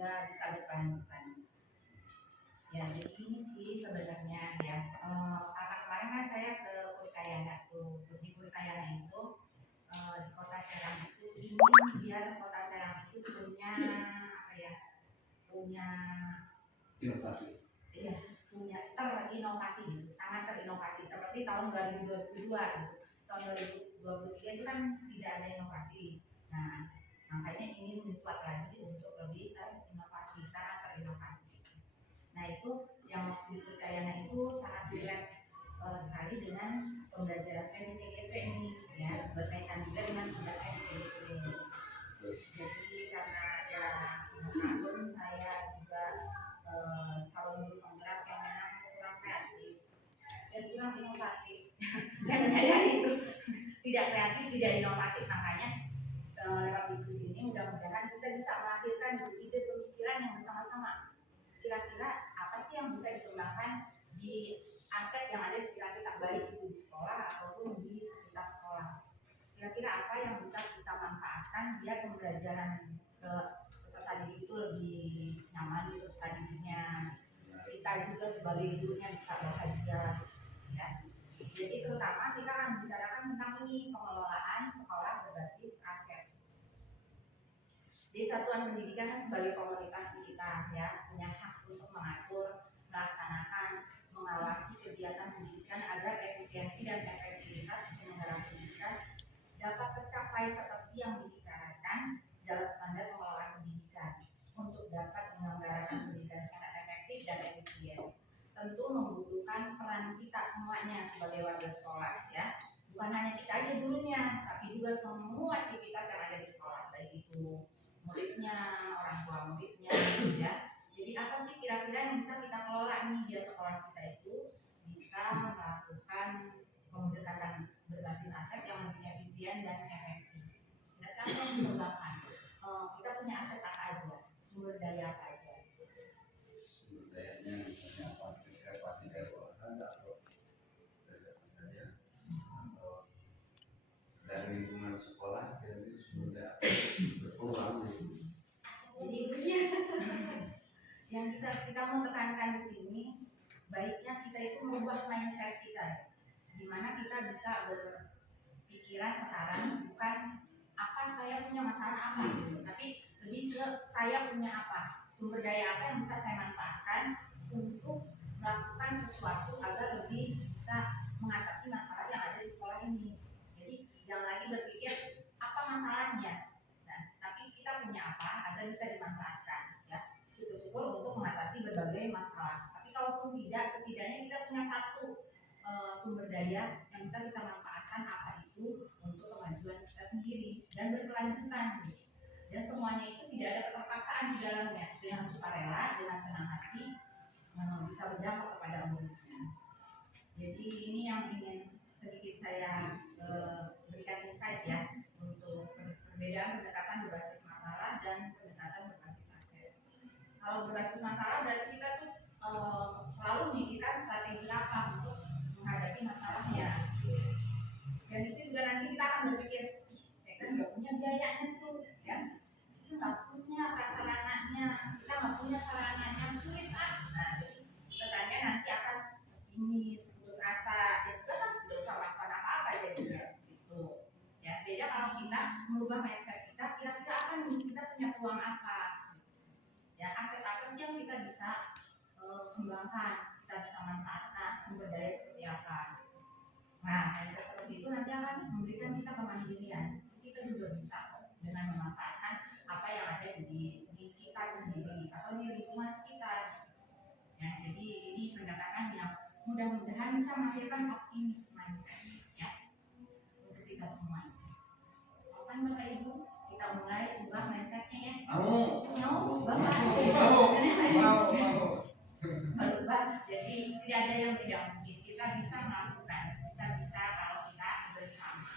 juga bisa berkelanjutan. Ya, jadi ini sih sebenarnya ya. Karena kemarin kan saya ke Purkayana tuh, di Purkayana itu di Kota Serang itu ingin biar Kota Serang itu punya apa ya? Punya inovasi. Iya, punya terinovasi, sangat terinovasi seperti tahun 2022 gitu. Tahun 2023 itu kan tidak ada inovasi. Nah, makanya ingin mencuat lagi untuk lebih terinovasi, sangat terinovasi. Nah, itu yang di Purkayana itu sangat relate sekali dengan pembelajaran PDKTP ini ya, berkaitan juga dengan pembelajaran PDKTP. Jadi karena ada tahun saya juga calon guru penggerak yang memang kurang kreatif dan kurang inovatif. Dan saya itu tidak kreatif, tidak inovatif, makanya lewat diskusi ini mudah-mudahan kita bisa melahirkan ide pemikiran yang bersama-sama. Kira-kira apa sih yang bisa dikembangkan di aspek yang ada di sekitar kita, baik itu di sekolah ataupun di sekitar sekolah. Kira-kira apa yang bisa kita manfaatkan biar pembelajaran ke peserta didik itu lebih nyaman di peserta didiknya, kita juga sebagai gurunya bisa bahagia ya. Jadi terutama kita akan bicarakan tentang ini, pengelolaan sekolah berbasis ASES. Jadi satuan pendidikan sebagai komunitas di kita ya, punya hak untuk mengatur, melaksanakan, mengawasi kegiatan pendidikan agar efisiensi dan efektivitas penyelenggaraan pendidikan dapat tercapai seperti yang dibicarakan dalam standar pengelolaan pendidikan untuk dapat menyelenggarakan pendidikan secara efektif dan efisien. Tentu membutuhkan peran kita semuanya sebagai warga sekolah ya, bukan hanya kita aja dulunya, tapi juga semua aktivitas yang ada di sekolah, baik itu muridnya, orang tua muridnya ya. Jadi apa sih kira-kira yang bisa kita kelola nih biar sekolah kita itu bisa melakukan pendekatan berbasis aset yang lebih efisien dan efektif. Dan apa yang dikembangkan? Kita punya aset apa aja, sumber daya apa aja? Sumber dayanya misalnya apa? Kreatif dari olahraga atau dari apa saja? Atau dari lingkungan sekolah, jadi sumber daya berpeluang gitu. Jadi yang kita mau tekankan di sini, baiknya kita itu merubah mindset kita, di mana kita bisa berpikiran sekarang bukan apa saya punya masalah apa gitu, tapi lebih ke saya punya apa, sumber daya apa yang bisa saya manfaatkan untuk melakukan sesuatu agar lebih bisa mengatasi masalah yang ada di sekolah ini. Jadi jangan lagi berpikir apa masalahnya, nah, tapi kita punya apa agar bisa dimanfaatkan ya, syukur-syukur untuk mengatasi berbagai masalah. Tapi kalaupun tidak, setidaknya kita punya satu sumber daya yang bisa kita manfaatkan, apa itu untuk kemajuan kita sendiri dan berkelanjutan. Dan semuanya itu tidak ada keterpaksaan di dalamnya, dengan sukarela, dengan senang hati bisa berdampak kepada muridnya. Jadi ini yang ingin sedikit saya berikan insight ya untuk perbedaan pendekatan berbasis masalah dan pendekatan berbasis aset. Kalau berbasis masalah berarti kita tuh selalu memikirkan strategi apa untuk menghadapi masalahnya. Dan itu juga nanti kita akan berpikir, saya kan nggak punya biayanya tuh, ya, kita nggak punya prasarananya, kita nggak punya sarananya, sulit kan? Nah, pesannya nanti akan pesimis, putus asa, ya kita kan tidak usah lakukan apa-apa jadinya, gitu. Ya, beda kalau kita merubah mindset kita, kira-kira apa nih, kita punya peluang apa? Ya, aset apa sih yang kita bisa kembangkan, kita bisa manfaatkan, sumber daya seperti apa? Nah, mindset seperti itu nanti akan memberikan kita kemandirian. Kita juga bisa dengan memanfaatkan apa yang ada di kita sendiri atau di lingkungan sekitar. Ya, jadi ini pendekatan yang mudah-mudahan bisa melahirkan optimis mindset ya untuk kita semua. Oke Bapak Ibu, kita mulai ubah mindsetnya ya. Mau Bapak? Mau. Berubah. Jadi tidak ada yang tidak mungkin. Kita bisa melakukan. Kita bisa kalau kita bersama.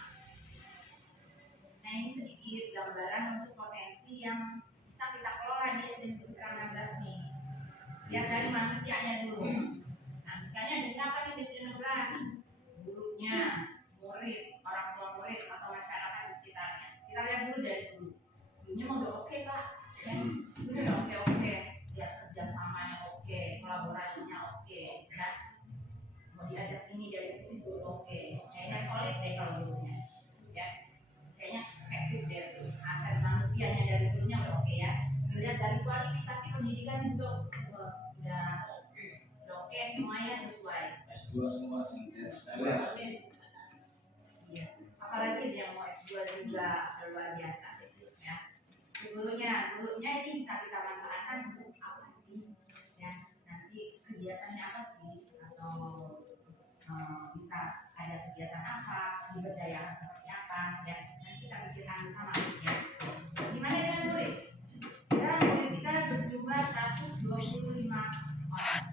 Nah, ini sedikit gambaran untuk potensi yang bisa kita kelola di SD 16 nih. Lihat dari manusianya dulu. Manusianya ada siapa nih di SD 16? Gurunya, murid, orang tua murid atau masyarakat di sekitarnya. Kita lihat dulu dari guru. Gurunya mau udah oke Pak. Ya, udah oke. pendidikan udah oke semuanya sesuai. S2 semua S2. Iya. Apalagi dia mau S2 juga luar biasa. Ya. Dulunya ini bisa kita manfaatkan untuk apa sih? Ya, nanti kegiatannya apa sih? Atau bisa ada kegiatan apa? Diberdayakan seperti apa? Ya, nanti kita pikirkan bersama. Ya. Gimana dengan turis? Dan murid kita berjumlah 125 orang.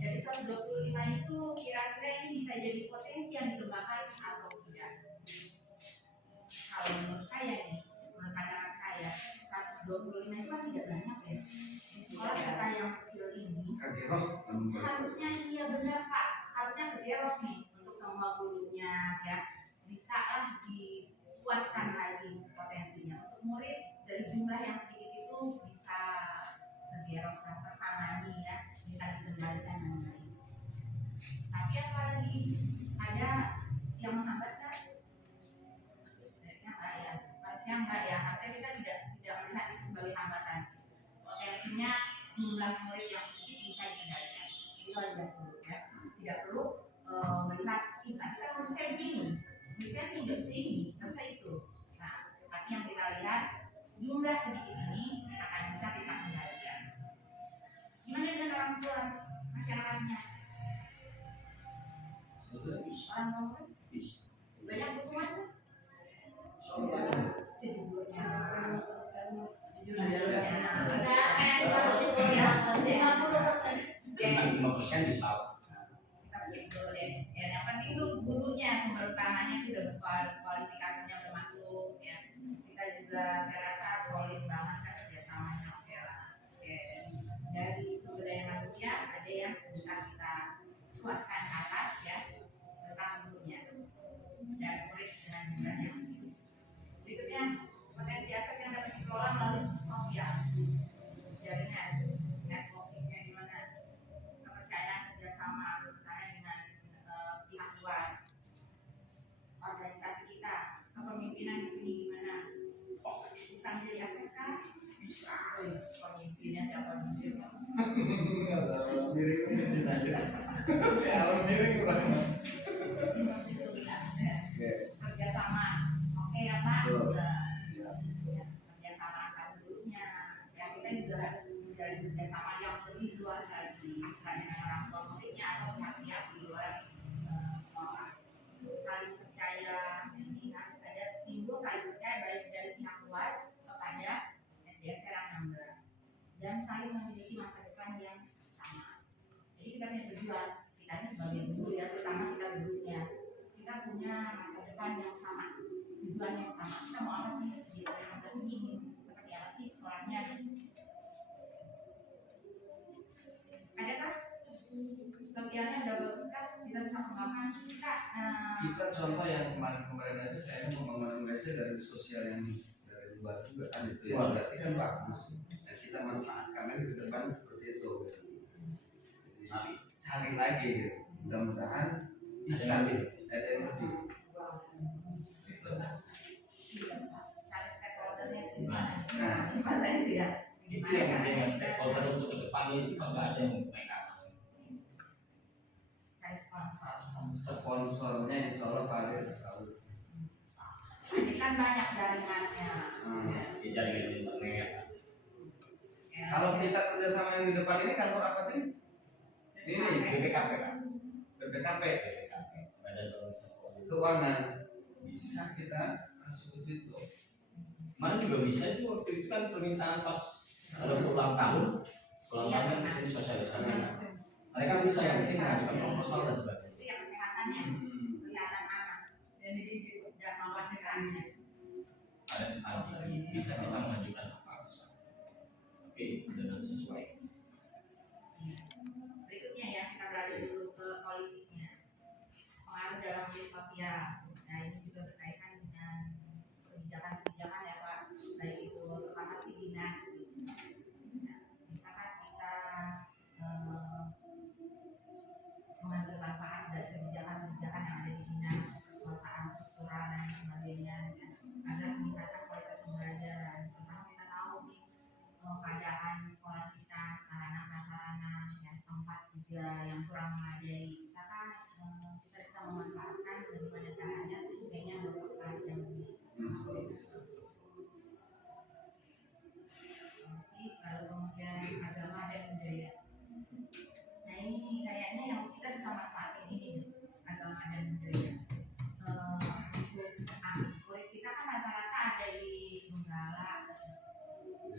Dari 125 itu kira-kira ini bisa jadi potensi yang dikembangkan atau tidak? Kalau menurut saya nih, menurut pandangan saya, 125 itu kan tidak banyak ya. Di sekolah kita yang kecil ini, Kageroh, harusnya iya benar Pak, harusnya berdialog nih untuk semua gurunya ya, bisa lah dikuatkan lagi potensinya untuk murid dari jumlah yang sedikit itu bisa berdialog tertangani ya, bisa dikembalikan dengan baik. Tapi apalagi ada yang menghambat kan? Harusnya enggak ya, harusnya kita tidak melihat itu sebagai hambatan. Potensinya jumlah murid yang sedikit bisa dikendalikan. Itu aja ya. Tidak perlu melihat kita mau desain begini, desain tidak sini, nggak bisa itu. Nah, tapi yang kita lihat jumlah sedikit ini akan bisa kita kendalikan. Gimana dengan orang tua masyarakatnya? Orang tua banyak dukungan sejujurnya bisa. Kita skip dulu deh. Ya, yang penting tuh gurunya, sumber utamanya itu udah berkualifikasinya udah masuk ya. Kita juga saya rasa solid banget kan kerjasamanya oke lah. Oke. Dari sumber daya manusia ada yang bisa kita kuatkan ke atas ya, terutama gurunya dan murid dengan jumlah yang berikutnya potensi aset yang dapat dikelola melalui sosial jaringan networkingnya di mana kepercayaan kerjasama misalnya dengan pihak luar, organisasi kita, kepemimpinan di sini gimana? Bisa menjadi aset kan? Bisa. Pemimpinnya siapa mimpin? miring aja. Kalau miring Kerjasama, oke ya Pak? Siap. Ya, kerjasama antar gurunya. Ya kita juga harus menjalin kerjasama yang lebih luas lagi, bukan dengan orang tua muridnya atau pihak-pihak di luar sekolah. Saling percaya, ini harus ada timbul saling percaya baik dari pihak luar kepada SDN Serang 16 dan saling memiliki masa depan yang sama. Jadi kita punya tujuan, kita ini sebagai guru ya, terutama kita gurunya, kita punya masa depan yang sama, tujuan yang sama. Kita mau apa sih di SDN 16 ini? Seperti apa sih sekolahnya? Adakah sosialnya udah bagus kan? Kita bisa kembangkan Kita contoh yang kemarin aja kayaknya pembangunan WC dari sosial yang dari luar juga kan itu ya. Berarti kan bagus. Dan kita manfaatkan lagi ke depan seperti itu. Jadi, cari lagi gitu. Mudah-mudahan bisa ada yang lebih. Gitu. cari stakeholdernya itu gimana? Nah, Gimana itu ya? Itu yang penting stakeholder untuk ke depannya itu kan nggak ada yang naik atas. Cari sponsor. sponsornya insya Allah Pak Adir tahu. Ini kan banyak jaringannya. Di jaringan internet. Ya, Kalau kita kerjasama yang di depan ini kantor apa sih? Ini BPKP kan? BPKP, Badan Organisasi Keuangan. Bisa kita masuk ke situ. Kemarin juga bisa itu waktu itu kan permintaan pas ada ulang tahun kan bisa disosialisasikan. Mereka bisa yang penting mengajukan proposal dan sebagainya. itu yang kesehatannya, kesehatan anak dan dididik dan menghasilkannya. Ada bisa kita mengajukan apa bisa, tapi dengan sesuai. Berikutnya ya kita beralih dulu ke politiknya. Pengaruh dalam media sosial. Nah ini juga berkaitan dengan kebijakan-kebijakan ya Pak, baik itu terutama di dinas. Nah, misalkan kita mengambil manfaat dari kebijakan-kebijakan yang ada di dinas, kekuasaan struktural dan sebagainya, ya, agar meningkatkan kualitas pembelajaran. Terutama kita tahu nih keadaan sekolah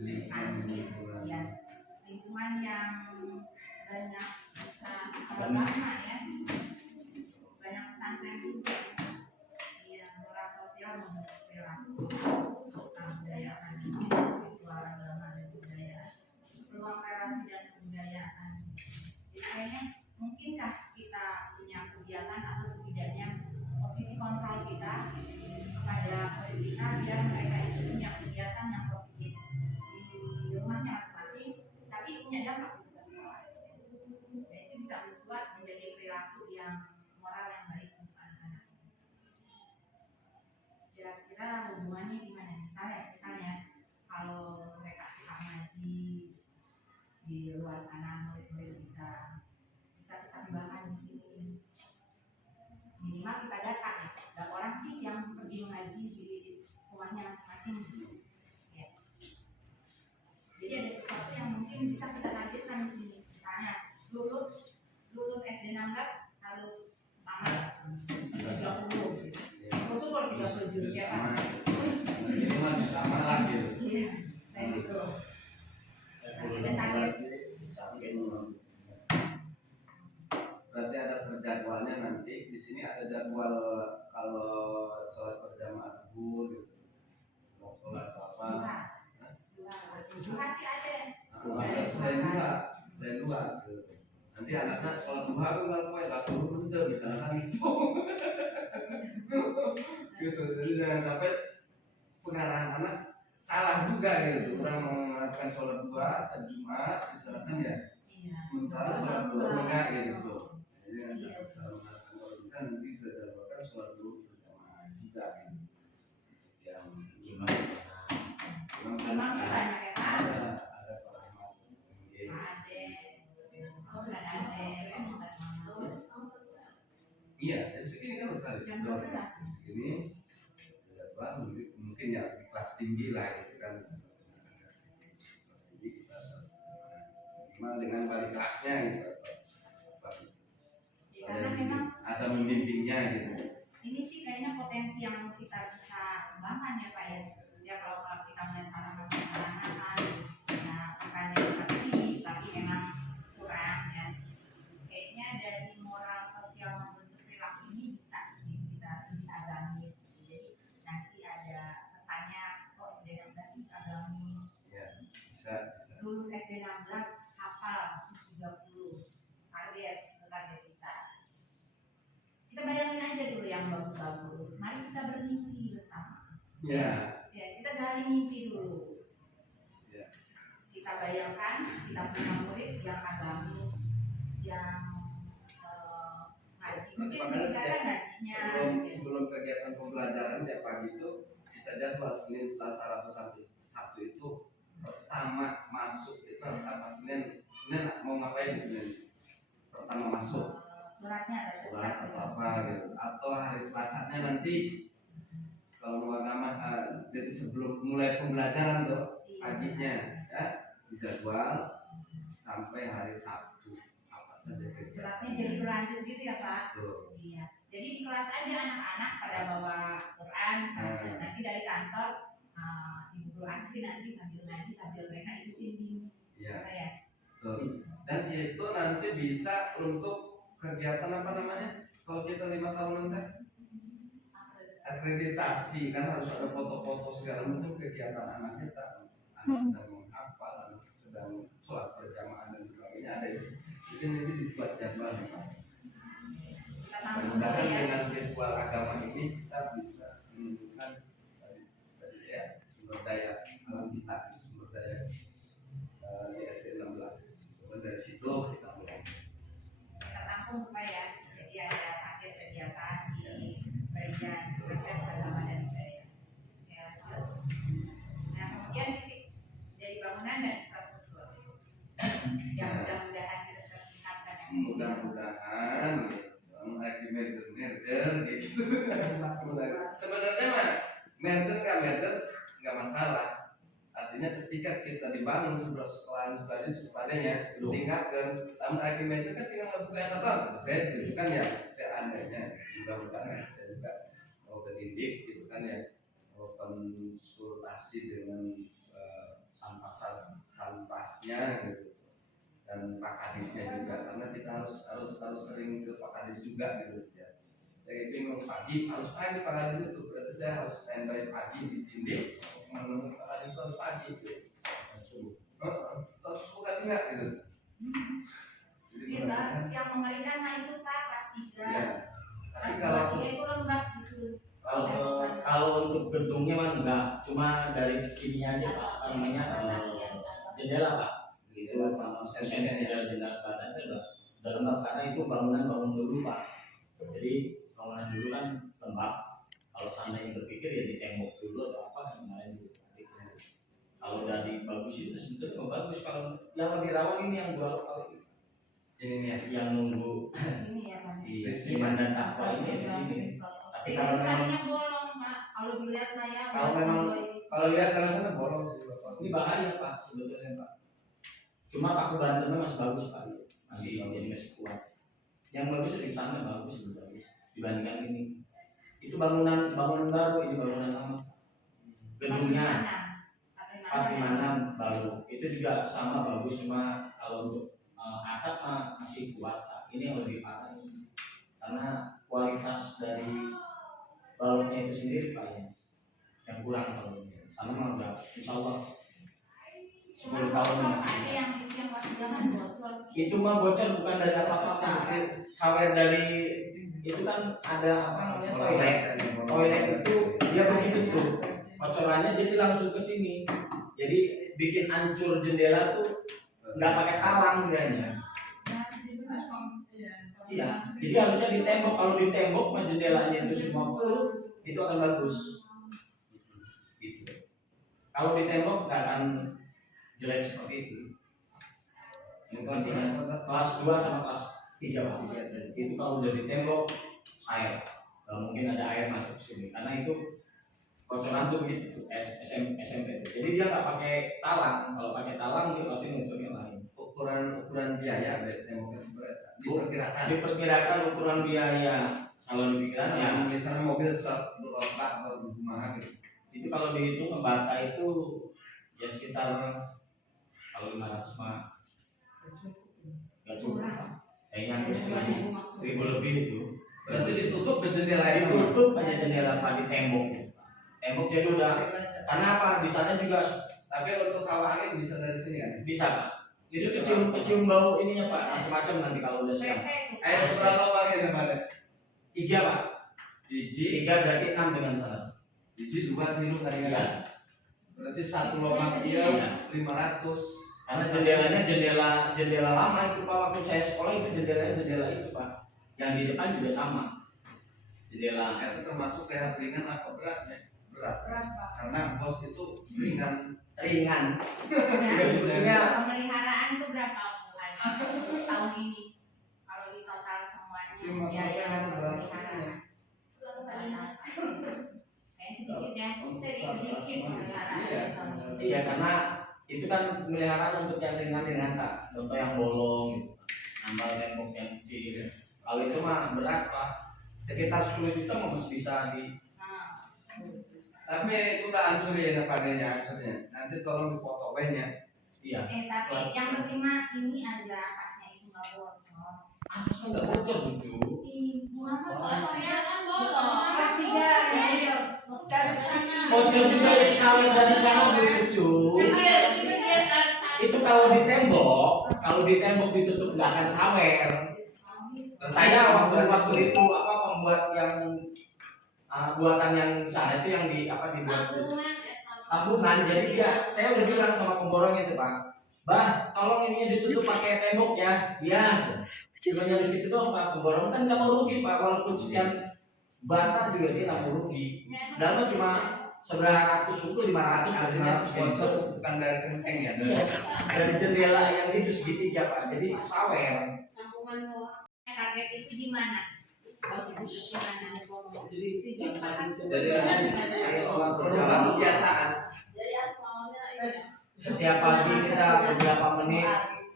cantik, ya lingkungan yang banyak bisa Agamis. agama ya, banyak pesantren juga, ya moral sosial membentuk perilaku, kebudayaan, ritual agama dan budaya, peluang relasi dan kebudayaan. Jadi kayaknya mungkinkah kita punya kegiatan atau setidaknya posisi kontrol kita kepada murid kita biar mereka itu punya kegiatan yang positif di rumahnya masing-masing, tapi punya dampak di sekolah. Dan itu bisa membuat menjadi perilaku yang moral yang baik untuk anak-anak. Kira-kira hubungannya gimana? Misalnya kalau mereka suka ngaji di luar sana, murid-murid kita bisa kita kembangkan di sini. Minimal kita data ya, berapa orang sih yang pergi mengaji di rumahnya masing-masing. Ya. Jadi ada sesuatu yang mungkin bisa kita hadirkan di sini. Misalnya lulus SD 16 harus tamat 30. Itu kalau 37 siapa? Ini mah sama lah gitu. Iya, kayak gitu. Berarti ada terjadwalnya nanti. Di sini ada jadwal kalau sholat berjamaah zuhur gitu. Mau sholat apa? Duha sih ada. Saya dua gitu. Nanti anaknya sholat duha gue nggak turun tuh misalkan gitu. Gitu. Jadi jangan sampai pengarahan anak salah juga gitu. Kurang melakukan sholat duha dan Jumat misalkan ya. Iya. Sementara sholat duha enggak gitu. Jadi jangan sampai salah melakukan, kalau bisa nanti kita jadwalkan sholat duha berjamaah juga gitu. Yang Imam. Imamnya banyak ya Pak. ada Pak Ahmad. Iya, jam segini kan udah Jam 12. jam segini jadwal mungkin ya di kelas tinggi lah gitu kan. Kelas tinggi kita minimal dengan wali kelasnya gitu. Ya, karena memang ada pembimbingnya gitu. ini sih kayaknya potensi yang kita bisa kembangkan ya Pak ya. Ya kalau kita melihat anak-anak ya bukannya kita tinggi tapi memang kurang ya. Kayaknya dari moral sosial membentuk perilaku ini bisa kita agamis. Jadi nanti ada kesannya oh SD 16 itu agamis. Ya, bisa. Lulus SD 16 hafal 30 target kita. Kita bayangin aja dulu yang bagus-bagus. Mari kita bermimpi bersama. Ya. Ya, kita gali mimpi dulu. Ya. Kita bayangkan kita punya murid yang agamis, yang ngaji. Mungkin kita ngajinya. Sebelum kegiatan pembelajaran tiap pagi itu kita jadwal Senin, Selasa, Rabu sampai Sabtu itu pertama masuk itu harus apa? Senin mau ngapain di Senin? Pertama masuk. Suratnya ada Surat atau apa gitu. Atau hari Selasanya nanti kalau mau agama jadi sebelum mulai pembelajaran tuh paginya ya dijadwal sampai hari Sabtu apa saja suratnya jadi berlanjut gitu ya Pak. Tuh. Iya. Jadi di kelas aja anak-anak pada bawa Quran, nanti dari kantor ibu guru asli nanti sambil ngaji sambil mereka ikutin Iya. Ya. Tuh. Dan itu nanti bisa untuk kegiatan apa namanya? Kalau kita 5 tahun nanti akreditasi kan harus ada foto-foto segala macam kegiatan anak kita. Anak sedang menghafal, anak sedang sholat berjamaah dan sebagainya ada itu. Jadi nanti dibuat jadwal. Mudah-mudahan dengan ritual agama ini kita bisa menunjukkan tadi ya sumber daya alam kita, sumber daya di SD 16. Kemudian dari situ kita mulai. Kita tampung Pak ya. Jadi ada target kegiatan di bagian konsep agama dan budaya. Ya, nah kemudian dari bangunan dan infrastruktur. Yang mudah-mudahan kita bisa tingkatkan yang Mudah-mudahan lagi merger gitu. Sebenarnya mah merger nggak masalah. Artinya ketika kita dibangun sebuah sekolahan itu kepadanya tingkatkan, lagi merger kan tinggal membuka yang terbang, gitu kan ya seandainya. Mudah-mudahan saya juga mau berdidik gitu kan ya, mau konsultasi dengan sampah kelasnya gitu, dan Pak Kadisnya juga, karena kita harus sering ke Pak Kadis juga gitu ya. Saya bingung pagi, harus pagi Pak Kadis itu, berarti saya harus standby pagi di dinding menemui Pak Kadis itu harus pagi gitu. Terus bukan enggak gitu. Jadi Bisa yang mengerikan mah itu Pak kelas 3. ya. Tapi Kelas kalau 3 itu lembab gitu. Kalau untuk gedungnya mah enggak, cuma dari ininya aja Pak, apa namanya jendela Pak. jendela sama sensinya. Jendela sebatas itu udah lembab karena itu bangunan dulu Pak. Jadi bangunan dulu kan lembab. Kalau seandainya berpikir ya ditembok dulu atau apa kan kemarin juga. Kalau udah dibagusin sebetulnya bagus. Kalau yang lebih rawan ini yang dua kali Ini nih ya. yang nunggu Ini ya Pak. di iman dan takwa ini di sini. Tapi kalau memang tadinya bolong Pak. Kalau dilihat saya Kalau memang- Kalau lihat dari sana bolong sih Bapak. ini bahaya Pak sebetulnya Pak. Cuma paku bantennya masih bagus Pak, masih jadi masih kuat. Yang bagus di sana bagus lebih bagus dibandingkan ini. Itu bangunan baru, ini bangunan lama. Gedungnya Patrimanam baru, itu juga sama bagus, cuma kalau untuk atap masih kuat. Ini yang lebih parah ini. Karena kualitas dari balonnya itu sendiri Pak yang kurang kalau ini. Sama mah udah insya Allah 10 tahun masih bisa. yang itu yang masih jangan bocor. Itu mah bocor bukan dari apa-apa sawer dari itu kan ada apa namanya toilet itu dia begitu tuh bocorannya jadi langsung ke sini, jadi bikin hancur jendela tuh nggak pakai talang dianya. Iya, jadi harusnya ditembok. Kalau ditembok mah jendelanya itu semua full, itu akan bagus. Gitu. Kalau ditembok nggak akan jelek seperti itu. Kelas 2 sama kelas 3 Pak. Itu kalau udah ditembok air, nggak mungkin ada air masuk ke sini karena itu kocoran tuh begitu SMP itu. Jadi dia nggak pakai talang. Kalau pakai talang dia pasti munculnya lain. Ukuran biaya temboknya seberapa? Diperkirakan ukuran biaya. Kalau dipikiran ya misalnya mobil berlompat atau rumah gitu. itu kalau dihitung ke bata itu ya sekitar kalau 500 mah nggak cukup Pak. Kayaknya hampir 1000 lebih itu. Berarti ditutup ke jendela itu. Ditutup aja jendela Pak, di tembok. Tembok jadi udah. Karena apa? Di sana juga. Tapi untuk hawa angin bisa dari sini kan? Bisa Pak. Itu kecium bau ininya Pak, macam-macam nanti kalau udah siap. Air berapa lubang ini Pak? 3 Pak. Biji, 3 berarti 6 dengan sana. biji 2 tilu tadi Iya. kan? Berarti satu lubang dia 500. Karena jendelanya jendela lama itu Pak, waktu saya sekolah itu jendela itu Pak. Yang di depan juga sama. Jendela. Itu termasuk kayak ringan apa berat ya? Berat. Pak. Karena bos itu ringan. Ya sebetulnya Pemeliharaan itu berapa Bu tahun ini? Kalau di total semuanya 5% biaya itu berapa? pemeliharaan. Kayak sedikit ya, sedikit pemeliharaan Iya. di tahun ini. iya karena itu kan pemeliharaan untuk yang ringan Pak. Contoh yang bolong gitu. Nambah tembok yang kecil. Kalau itu mah berat Pak. Sekitar 10 juta mah masih bisa di. Nah, Tapi itu udah hancur ya depannya hancurnya. Nanti tolong dipoto ya. Iya. tapi yang penting mah ini ada atasnya itu nggak bocor. Asal nggak bocor lucu. Ih, Muhammad Bocornya kan bolong. kelas 3 bocor. Dari sana. Bocor juga dari sawer dari sana lucu. Itu kalau ditembok ditutup nggak akan sawer. Saya waktu itu apa pembuat yang buatan yang sana itu yang dibuat sambungan. Jadi saya udah bilang sama pemborongnya itu Pak, Bah, tolong ininya ditutup pakai tembok ya. Iya. Cuma harus gitu doang Pak. Pemborong kan nggak mau rugi Pak, walaupun sekian bata juga dia nggak mau rugi. Dan cuma seberapa ratus ribu, 500, Artinya 500 bocor bukan dari kenceng ya. dari jendela yang itu segitiga Pak. Jadi sawer. Kaget itu di mana? Bagus. Jadi perubahan kebiasaan. Jadi asmalnya ini. Setiap pagi kita beberapa menit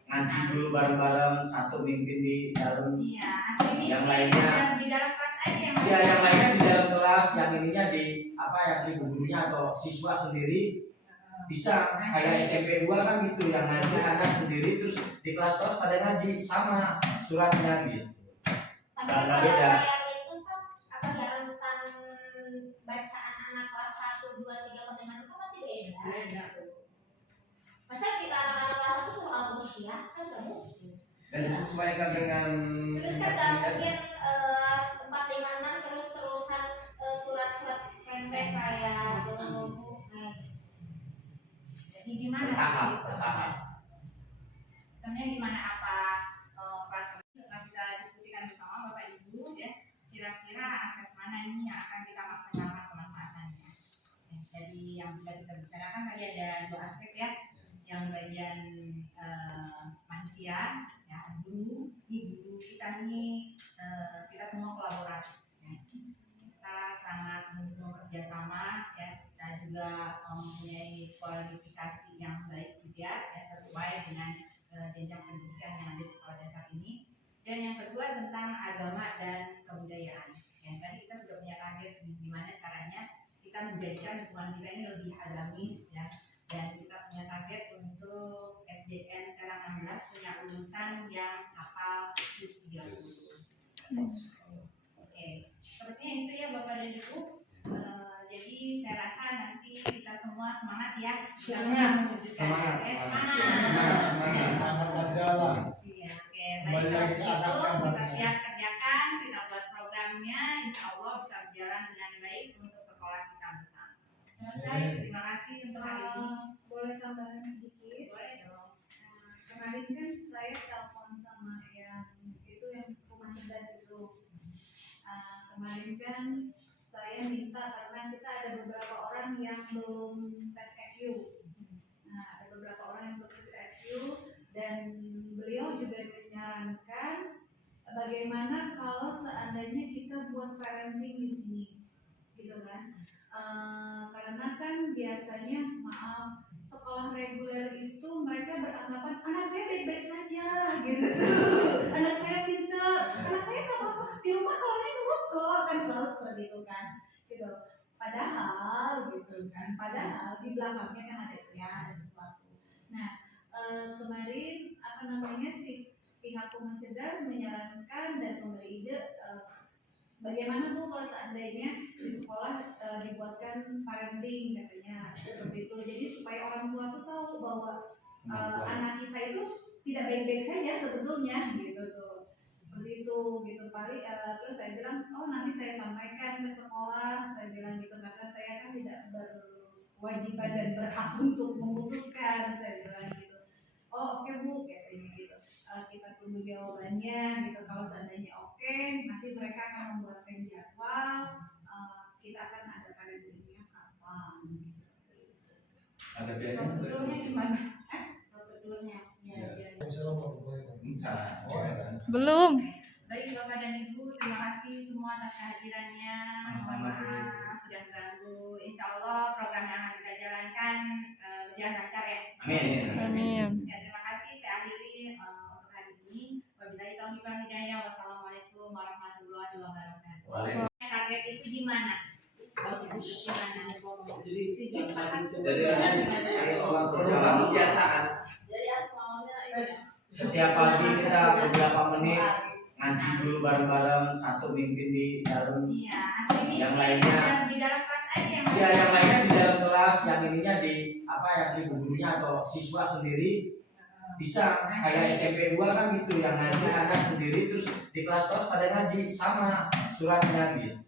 ngaji dulu bareng-bareng, satu mimpin di dalam. Iya, asli Yang lainnya. di dalam kelas aja yang Ya yang lainnya di dalam kelas, yang ininya di apa yang ibu gurunya atau siswa sendiri bisa kayak SMP 2 kan gitu, yang ngaji anak sendiri terus di kelas-kelas pada ngaji sama suratnya gitu. Tapi Nggak kalau beda. kayak itu kan apa ya rentan bacaan anak kelas 1, 2, 3 bagaimana itu masih beda. Beda. Masa kita anak-anak kelas 1 suruh al-Usyah kan gak mungkin. Dan disesuaikan dengan Terus kan gak mungkin 4, 5, 6 terus-terusan surat-surat pendek kayak Jadi gimana? Bertahap. Sebenarnya gimana apa perasaan setelah kita diskusikan bersama Bapak Ibu ya, kira-kira aset mana nih yang akan kita maksimalkan kemanfaatannya. Ya, jadi yang sudah kita bicarakan tadi ada 2 aspek ya, yang bagian manusia ya, guru, ibu kita nih kita semua kolaborasi ya. Kita sangat bekerja sama ya, kita juga mempunyai kualifikasi yang baik juga ya, sesuai dengan jenjang pendidikan yang ada di sekolah dasar ini. Dan yang kedua tentang agama dan kebudayaan. Ya, tadi kita sudah punya target gimana caranya kita menjadikan lingkungan kita ini lebih agamis ya. Dan kita punya target untuk SDN Serang 16 punya lulusan yang hafal juz 30. Oke, sepertinya itu ya Bapak dan Ibu. Jadi saya rasa nanti kita semua semangat ya. Semangat. Semangat aja lah. Iya, oke. Kembali lagi ke Baik, adab yang kita tadinya. siap kerjakan, kita buat programnya, insya Allah bisa berjalan dengan baik untuk sekolah kita bersama. Selesai, terima kasih untuk hari ini. Boleh tambahan sedikit? Boleh dong. Kemarin kan saya telepon sama yang itu yang rumah cerdas itu. Kemarin kan saya minta karena kita ada beberapa orang yang belum tes EQ. Nah, ada beberapa orang yang belum tes EQ dan beliau juga menyarankan bagaimana kalau seandainya kita buat parenting di sini, gitu kan? Karena kan biasanya sekolah reguler itu mereka beranggapan anak saya baik-baik saja gitu tuh, anak saya pintar, anak saya nggak apa-apa di rumah kalau ini nurut kok, kan selalu seperti itu kan gitu. Padahal gitu kan, padahal di belakangnya kan ada itu ya, ada sesuatu. Nah kemarin apa namanya si pihak rumah cerdas menyarankan dan memberi ide bagaimana Bu kalau seandainya di sekolah dibuatkan parenting katanya seperti itu. Jadi supaya orang tua tuh tahu bahwa anak kita itu tidak baik-baik saja sebetulnya gitu tuh. Seperti itu gitu paling terus saya bilang oh nanti saya sampaikan ke sekolah, saya bilang gitu karena saya kan tidak berkewajiban dan berhak untuk memutuskan, saya bilang gitu. Oh oke Bu katanya gitu. Kita tunggu jawabannya gitu, kalau seandainya oke nanti mereka akan membuatkan jadwal, kita akan ada parentingnya kapan gitu. Ada biayanya Prosedurnya gimana? Prosedurnya? Iya. Belum. Baik Bapak dan Ibu, terima kasih semua atas kehadirannya. Mohon maaf sudah mengganggu. Insya Allah program yang akan kita jalankan berjalan lancar ya. Amin. Ya, terima kasih. Saya akhiri untuk hari ini. Wabillahi taufiq wal hidayah. Wassalamualaikum warahmatullahi wabarakatuh. Waalaikumsalam. Target itu di mana? Jadi soal perjalanan kebiasaan. Jadi asmaunya ini. Setiap pagi kita beberapa menit ngaji dulu bareng-bareng, satu mimpin di dalam. Iya, asli Yang lainnya. di dalam kelas aja yang Ya, yang lainnya di dalam kelas, yang ininya di apa yang ibu gurunya atau siswa sendiri bisa kayak SMP 2 kan gitu, yang ngaji anak sendiri terus di kelas-kelas pada ngaji sama suratnya gitu.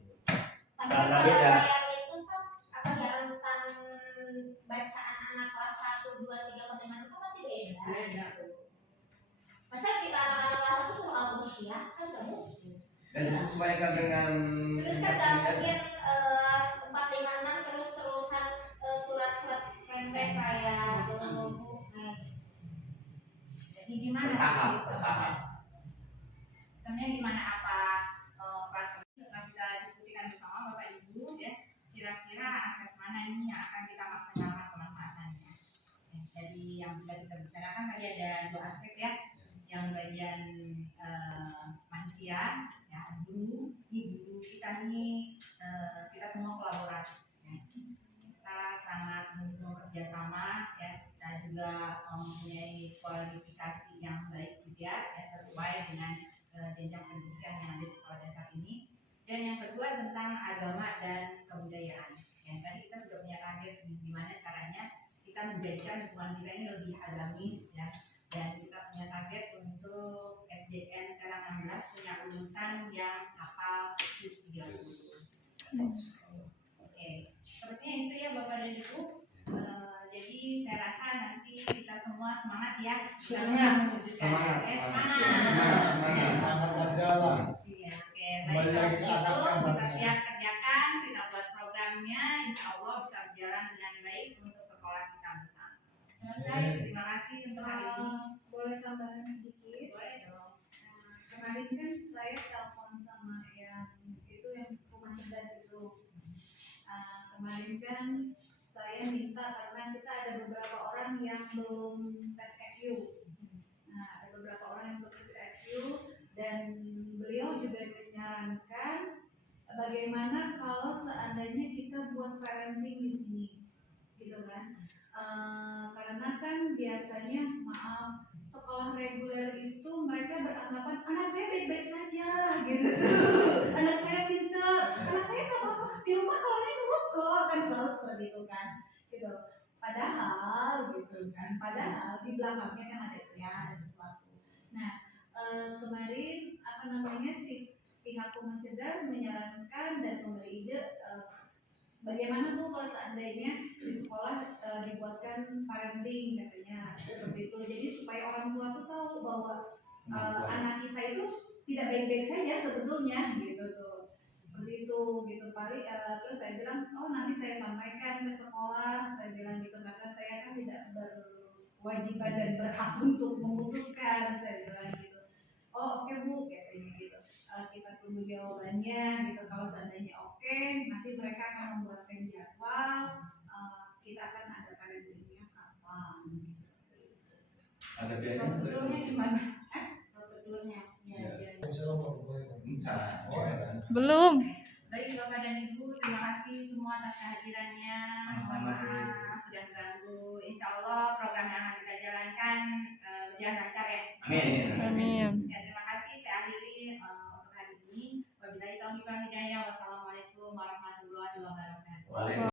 Tapi Nggak kalau beda. kayak itu kan apa ya rentan bacaan anak kelas 1, 2, 3 bagaimana itu masih beda. beda. Masa kita anak-anak kelas 1 suruh al-Usyah kan gak mungkin. dan disesuaikan dengan Terus kan gak mungkin 4, 5, 6 terus-terusan surat-surat pendek kayak Jadi gimana? Bertahap. Sebenarnya gimana apa perasaan setelah kita diskusikan bersama Bapak Ibu ya, kira-kira aset mana nih yang akan kita maksimalkan kemanfaatannya. Ya, jadi yang sudah kita bicarakan tadi ada 2 aspek ya, yang bagian manusia ya, guru, ibu kita nih kita semua kolaborasi. Ya. Kita sangat bekerja sama mempunyai kualifikasi yang baik juga yang sesuai dengan jenjang pendidikan yang ada di sekolah dasar ini. Dan yang kedua tentang agama dan kebudayaan. Yang tadi kita sudah punya target gimana caranya kita menjadikan lingkungan kita ini lebih agamis ya. Dan kita punya target untuk SDN sekarang 16 punya lulusan yang hafal juz 30. Oke, sepertinya itu ya Bapak dan Ibu. Jadi saya rasa nanti kita semua semangat ya. Semangat. Semangat. Semangat aja lah. Iya, oke. Kembali lagi ke Baik, adabnya, itu kita Mbak. siap kerjakan, kita buat programnya, insya Allah bisa berjalan dengan baik untuk sekolah kita bersama. Selesai, terima kasih untuk hari ini. Boleh tambahan sedikit? Boleh dong. Kemarin kan saya telepon sama yang itu yang rumah cerdas itu. Kemarin kan saya minta karena kita ada beberapa orang yang belum tes EQ. Nah, ada beberapa orang yang belum tes EQ dan beliau juga menyarankan bagaimana kalau seandainya kita buat parenting di sini, gitu kan? Karena kan biasanya maaf sekolah reguler itu mereka beranggapan anak saya baik-baik saja gitu tuh, anak saya pintar, anak saya nggak apa-apa di rumah kalau ini nurut kok, kan selalu seperti itu kan, gitu. Padahal gitu kan, padahal di belakangnya kan ada itu ya, ada sesuatu. Nah kemarin apa namanya si pihak rumah cerdas menyarankan dan memberi ide bagaimana Bu kalau seandainya di sekolah dibuatkan parenting katanya seperti itu. Jadi supaya orang tua tuh tahu bahwa anak kita itu tidak baik-baik saja sebetulnya gitu tuh. Seperti itu gitu paling terus saya bilang oh nanti saya sampaikan ke sekolah, saya bilang gitu karena saya kan tidak berkewajiban dan berhak untuk memutuskan, saya bilang gitu. Oh oke Bu katanya gitu. Kita tunggu jawabannya gitu. Kalau seandainya oke, nanti mereka akan membuatkan jadwal. Kita akan ada parentingnya kapan? Ada biayanya Prosedurnya gimana? Prosedurnya? Iya. Bisa lompat mulai. Belum. Baik Bapak dan Ibu, terima kasih semua atas kehadirannya. Mohon maaf sudah mengganggu. Insya Allah program yang akan kita jalankan berjalan lancar ya. Amin. Amin.